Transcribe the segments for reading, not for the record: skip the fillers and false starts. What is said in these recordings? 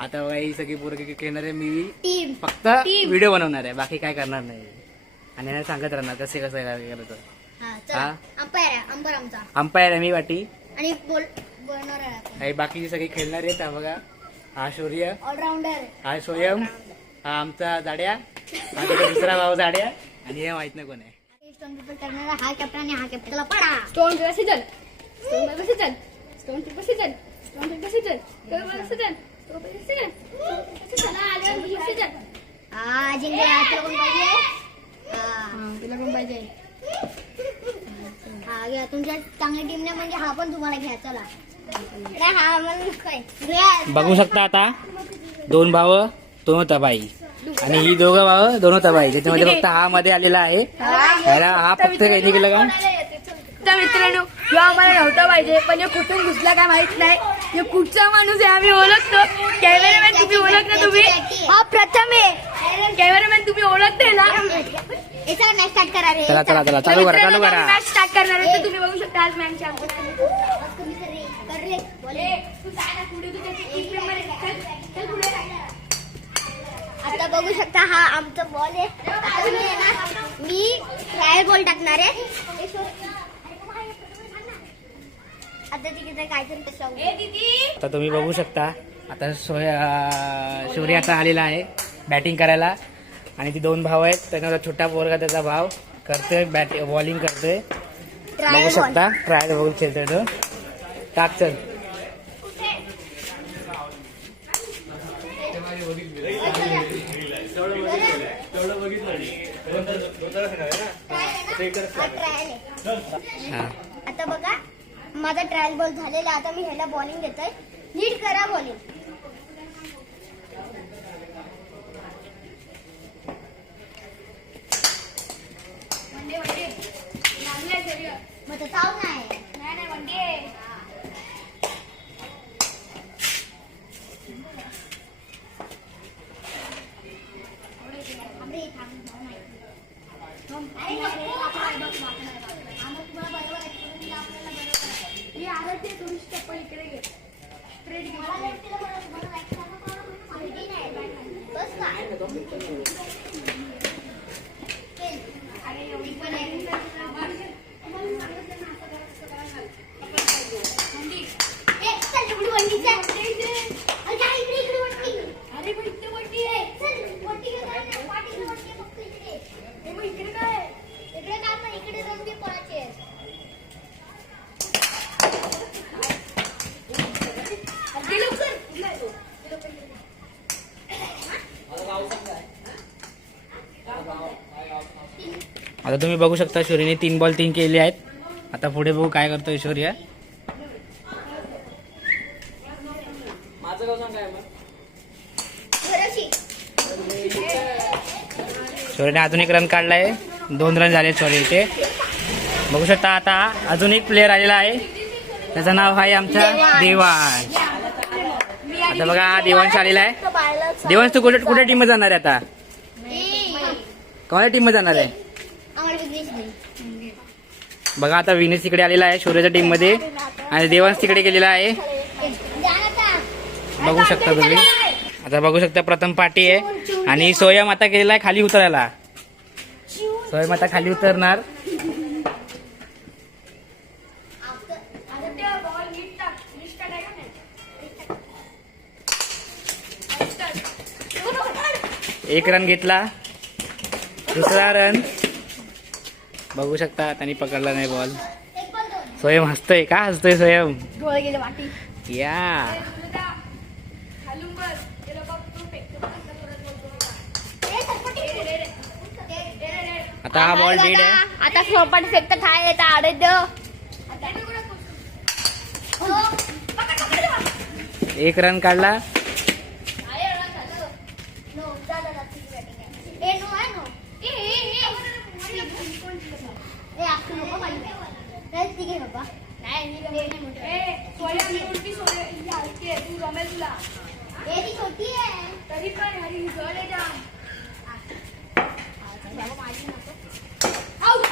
आता बघा ही सगळी पोरं खेळणार आहे. मी फक्त व्हिडिओ बनवणार आहे, बाकी काय करणार नाही. आणि यांना सांगत राहणार कसे कसं करायचं. अंपायर आहे मी वाटी आणि बाकीची सगळी खेळणार आहेत. बघा हा शौर्य, ऑलराऊंडर, हा सोयम, हा आमचा जाड्या, हा त्याचा दुसरा भाऊ जाड्या, आणि हे माहित नाही कोण आहे. स्टोन पेपर करणारा हा कॅप्टन आणि हा कॅप्टनला पडा. Stone paper season, stone paper season, stone paper season, stone paper season, stone paper season, stone paper season. चला आले सीजन. जिंकला. तुला कोण पाहिजे? तुला कोण पाहिजे? हा घ्या. तुमच्या चांगल्या टीमने म्हणजे हा पण तुम्हाला घ्या. चला हा मला बघू शकता आता दोन भाव दोन तबाई, आणि ही दोघं भाव दोन तबाई. त्याच्यामध्ये फक्त हा मध्ये आलेला आहे. हा फक्त काही निघाला का. तर मित्रांनो ह्यो आम्हाला नव्हता पाहिजे, पण हे कुठून घुसला काय माहित नाही. हे कुठचा माणूस आहे आम्ही ओळखतो. कॅमेरामॅन तुम्ही ओळखता? तुम्ही हा प्रथम आहे. कॅमेरामॅन तुम्ही ओळखते ना? याचा मॅच स्टार्ट करा रे. चला चला चला चालू करा चालू करा. मॅच स्टार्ट करणार आहे. तर तुम्ही बघू शकता आज मॅच आता बघू शकता हा आमचा बॉल आहे. आता तुम्ही आहे ना, मी ट्रायल बॉल टाकणार आहे. आता तिकडे काहीतरी आता तुम्ही बघू शकता आता शौर्य आता आलेला आहे बॅटिंग करायला, आणि ती दोन भाव आहेत. त्याचा छोटा पोरगा त्याचा भाव करतोय बॉलिंग करतोय. बघू शकता ट्रायल बघू खेळतोय तो. टाक चल. आता बघा माझा ट्रायल बॉल झालेला. आता मी ह्याला बॉलिंग देतोय. नीट करा बॉलिंग. मग तर चाव नाही. आता तुम्ही बघू शकता शौर्यने 3 बॉल 3 केले आहेत. आता पुढे बघू काय करतोय शौर्य. शौर्यने अजून एक रन काढलाय. 2 रन झाले शौर्यचे. बघू शकता आता अजून एक प्लेअर आलेला आहे. त्याचं नाव आहे आमचा देवांश. आता बघा हा देवांश आलेला आहे. देवांश तू कुठे टीम मध्ये जाणार आहे आता? कोणत्या टीम मध्ये जाणार आहे? बघा आता विनेश तिकडे आलेला आहे शौर्याच्या टीम मध्ये, आणि देवांश तिकडे गेलेला आहे. बघू शकता तुम्ही. आता बघू शकता प्रथम पाटी आहे, आणि सोयम आता गेलेला आहे खाली उतरायला. सोयम आता खाली उतरणार. एक रन घेतला. दुसरा रन. बघू शकता त्यांनी पकडला नाही बॉल. सोयम हसतोय. का हसतोय सोयम? या आता हा बॉल डेड आहे. आता सोपट फेकत आहे. एक रन काढला.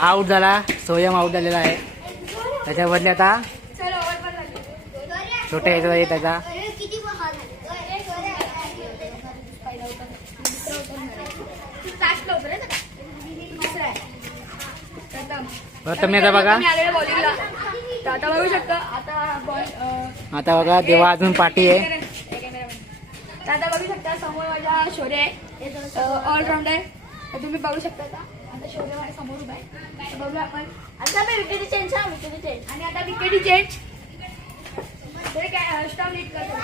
आउट झाला. सोयम आउट झालेला आहे. त्याच्या बदले आता छोट्या ह्याचा आहे त्याचा. किती बहाल प्रथम आता बघा. आता बघू शकता. आता बॉल आता बघा देवा अजून पाठी आहे. आता बघू शकता समोर माझा शौर्य आहे ऑलराऊंडर. तुम्ही बघू शकता का आता शौर्य माझ्या समोर उभा आहे. बघू आपण आता मी विकेटी चेंज आणि आता विकेटी चेंज काय स्टॉप नीट करतो.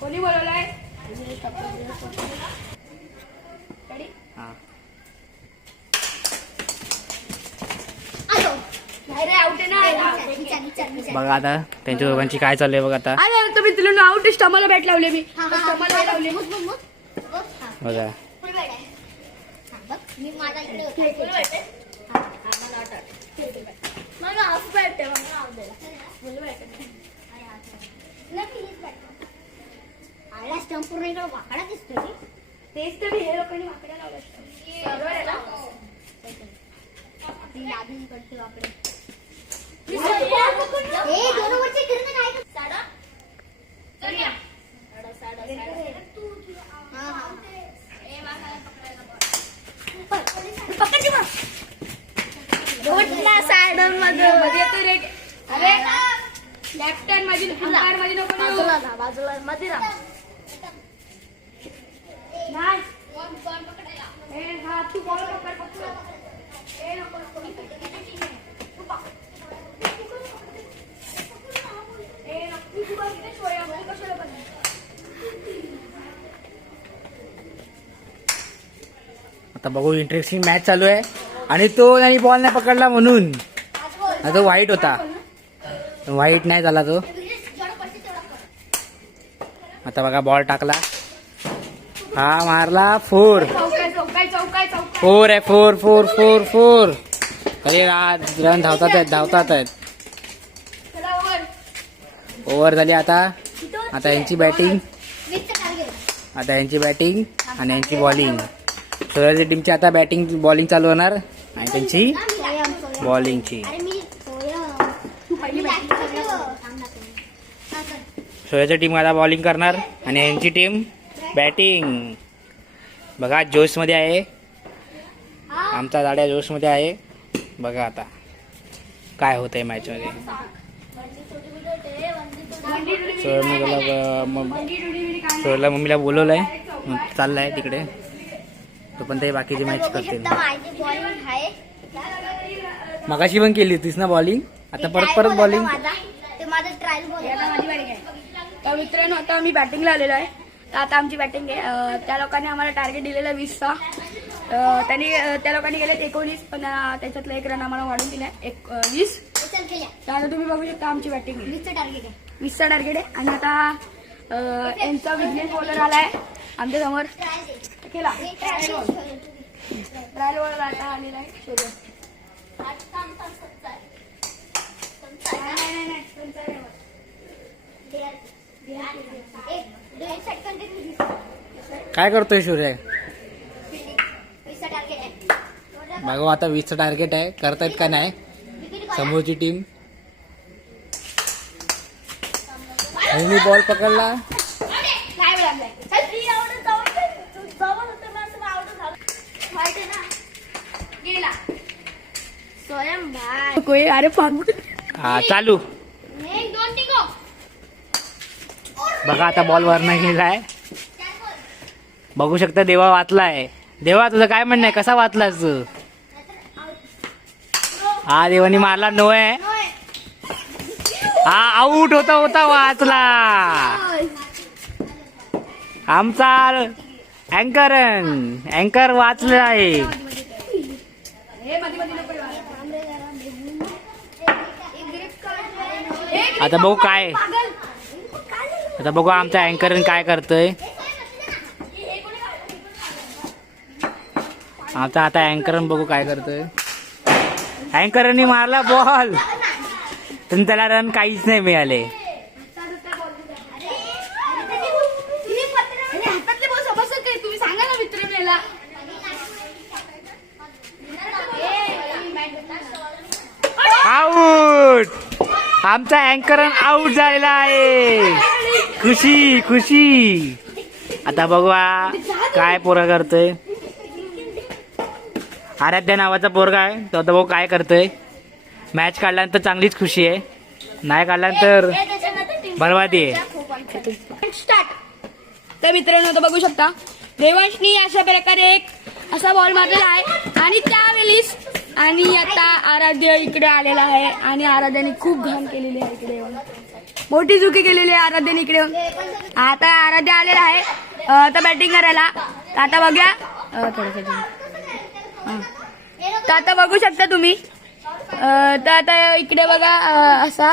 कोणी बोलवलाय. हा. आउट आहे ना. बघा आता त्यांच्या दोघांची काय चाललंय बघा आता. अरे तर मित्रांनो आउट स्टमाला बॅट लावले मी. स्टमाला लावले. बघा मी माझा इकडे मला हाफ बॅट आहे. संपूर्ण इकडे वाकडा दिसतो. तेच तर मी हे लोकांनी वाकड्या लावला असतो. आपली यादी करते वाकडे. हे दोन वरचे किरण काय साडा साडा सायडन मध्ये मध्ये रे. अरे लेफ्ट हँड मध्ये अंपायर मध्ये नको नेऊ. बाजूला मध्ये राहा. नाही ए हा तू बॉल पकड. ए नको तू पकड. ए नको तू बॉल किती छोया बॉल कशाला बघ. आता बघू इंटरेस्टिंग मॅच चालू आहे आणि तो आणि बॉल नाही पकडला म्हणून तो वाईट होता. वाईट नाही झाला तो. आता बघा बॉल टाकला. हा मारला 4. चौकाय 4 आहे. 4. तरी रन धावतात आहेत. चला ओव्हर. ओव्हर झाली आता. आता यांची बॅटिंग आणि यांची बॉलिंग. सोयाची टीमची आता बॅटिंग बॉलिंग चालू होणार आणि त्यांची बॉलिंगची. सोयाची टीम आता बॉलिंग करणार आणि यांची टीम बॅटिंग. बघा जोशमध्ये आहे. आमचा दाड्या जोशमध्ये आहे. बघा आता काय होतंय मॅचमध्ये. सोयला मम्मीला बोलवलंय चाललाय तिकडे. तो पण ते बाकीची मॅच करतील. माझी बॉलिंग आहे. मगाशी पण केली होतीस ना बॉलिंग. आता परत बॉलिंग. ते माझं ट्रायल बॉल माझी बॅटिंग आहे. तर मित्रांनो आता आम्ही बॅटिंगला आलेलो आहे. तर आता आमची बॅटिंग आहे. त्या लोकांनी आम्हाला टार्गेट दिलेलं 20चा. त्या लोकांनी गेले 19 पण त्याच्यातलं 1 रन आम्हाला वाढून दिलाय 20. तर आता तुम्ही बघू शकता आमची बॅटिंग 20चं टार्गेट आहे. 20चा टार्गेट आहे. आणि आता यांचा विजनेस बॉलर आलाय आमच्या समोर. केला ट्रायल बॉलर आता आलेला आहे शौर्य. काय करतोय सूर्य. बघा आता 20चं टार्गेट आहे. करतायत का नाही समोरची टीम. मी बॉल पकडला. अरे हा चालू. बघा आता बॉल वरनं गेलाय. बघू शकता देवा वाचलाय. देवा तुझं काय म्हणणं आहे. कसा वाचलास तू. हा देवानी मारला. नो आहे. हा आऊट होता वाचला. आमचा अँकर वाचला आहे. आता बघू काय. आता बघू आमचा अँकर काय करतोय. आता अँकर बघू काय करतोय. अँकरनी मारला बॉल पण त्याला रन काहीच नाही मिळाले. तुम्ही सांगा ना मित्रांनो. आमचा अँकर आउट झालेला आहे. खुशी खुशी. आता बघूया काय पोरगा करतोय. आराध्या नावाचा पोरगा आहे तो. आता बघू काय करतोय. मॅच काढल्यानंतर चांगलीच खुशी आहे, नाही काढल्यानंतर बरबादी आहे. स्टार्ट. तर मित्रांनो आता बघू शकता देवांशनी अशा प्रकारे एक असा बॉल मारलेला आहे आणि त्यावेळेस आणि आता आराध्य इकडे आलेला आहे आणि आराध्याने खूप घाण केलेली आहे इकडे येऊन. मोठी चुकी केलेली आहे आराध्याने इकडे येऊन. आता आराध्य आलेला आहे आता बॅटिंग करायला. तर आता बघा तर आता बघू शकता तुम्ही. तर आता इकडे बघा असा.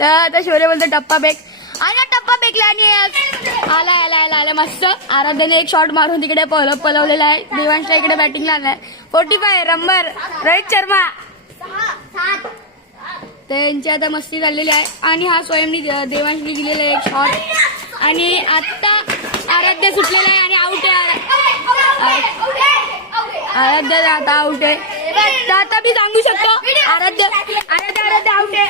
तर आता शौर्य बोलतो टप्पा फेक आणि हा टप्पा फेकला आणि आला मस्त. आराध्याने एक शॉट मारून तिकडे पलवलेला आहे. देवांशला इकडे बॅटिंगला आलाय. 45 रंबर रोहित शर्मा. त्यांची आता मस्ती चाललेली आहे आणि हा स्वयंनी देवांशने दिलेला एक शॉट आणि आता आराध्य सुटलेला आहे आणि आउट आहे. आराध्य आता आउट आहे. तर आता मी सांगू शकतो आराध्य आउट आहे.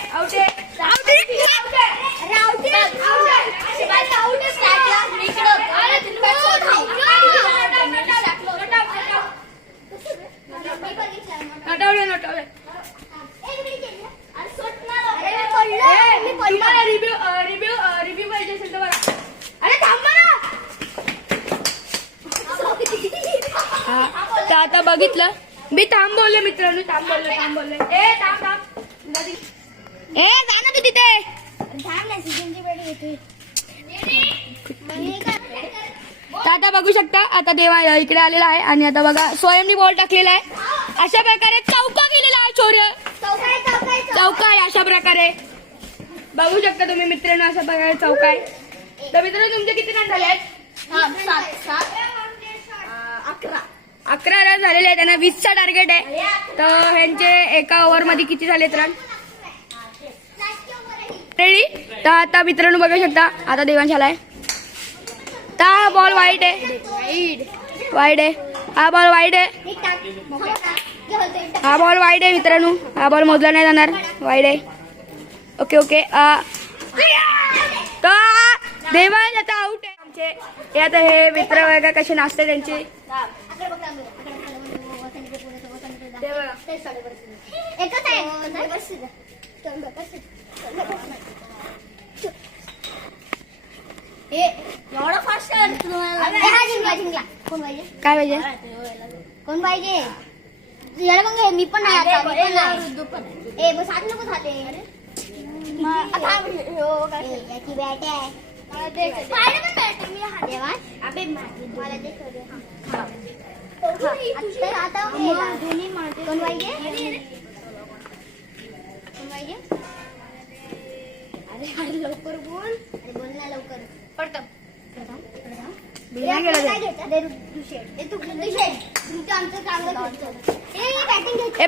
रिव्ह्यू पाहिजे असेल तर बघा. अरे थांबा ना. तर आता बघितलं मी थांबवलं मित्रांनो. थांबवलं. ए जा ना तू तिथे. तर आता बघू शकता आता देवा इकडे आलेला आहे आणि आता बघा स्वयंनी बॉल टाकलेला आहे. अशा प्रकारे चौका केलेला आहे शौर्य. चौका आहे अशा प्रकारे बघू शकता तुम्ही मित्रांनो. अशा प्रकारे चौका आहे. तर मित्रांनो तुमचे किती रन झाले आहेत? 11 रन झालेले आहेत. त्यांना 20चा टार्गेट आहे. तर ह्यांचे एका ओव्हर मध्ये किती झालेत रन? रेडी. तर आता मित्रांनो बघू शकता आता देवांश आलाय. तर हा बॉल वाईट आहे. हा बॉल वाईट आहे. हा बॉल वाईट आहे मित्रांनो. हा बॉल मोजला नाही जाणार. वाईट आहे. ओके. तर देवांश आता आउट आहे आमचे. हे आता हे मित्र वगैरे कसे नाचते त्यांचे. एकच आहे. एवढा फास्ट जिंकला. कोण पाहिजे? काय पाहिजे? कोण पाहिजे? याला मग मी पण नाही आता. ए बस आत नको झाले. याची बॅट आहे. आता कोण पाहिजे? अरे लवकर बोल. अरे बोल ना लवकर. प्रथम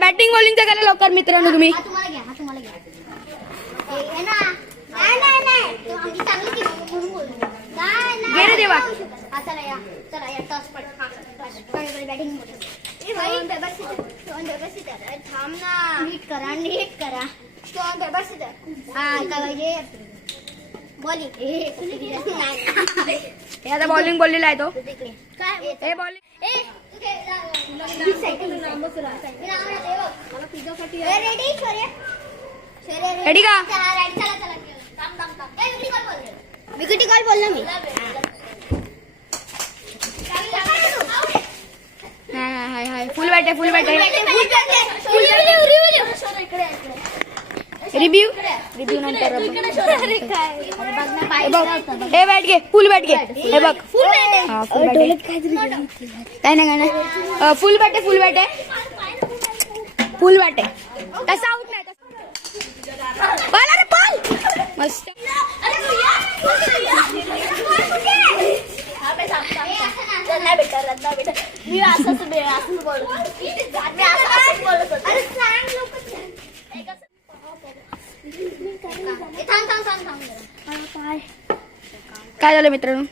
बॅटिंग बॉलिंगचं करा लवकर मित्रांनो तुम्ही. तुम्हाला घ्या. नाही तो आमची चांगली टीम आहे म्हणून बोलतो. घे रे देवा. चला या टॉस पट. बॅटिंग थांब ना. नीट करा. काय पाहिजे? बॉलिंग. हे आता बॉलिंग बोललेला आहे तो. हे बॉलिंग रेडी का? विकेटी कॉल बोललो मी. हाय फुल बॅट आहे. रिव्ह्यू नंतर. हे बॅट घे. फुल बॅट घे. हे बघ काय नाही फुल बॅट आहे. तसा आउट नाही. बॉल अरे बॉल मस्त. मी असंच बोलतो. काय झालं मित्रांनो?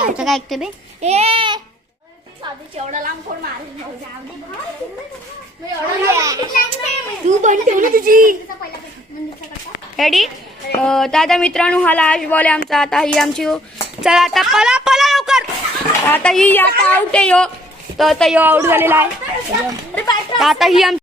आमचं काय ऐकतं बे? एवढा लांब कोण मारेल? तू रेडी तर आता मित्रांनो हा लास्ट बॉल आहे आमचा. आता ही आमची चला आता पला पला लवकर. आता ही आता आउट आहे यो. तर आता यो आउट झालेला आहे. आता ही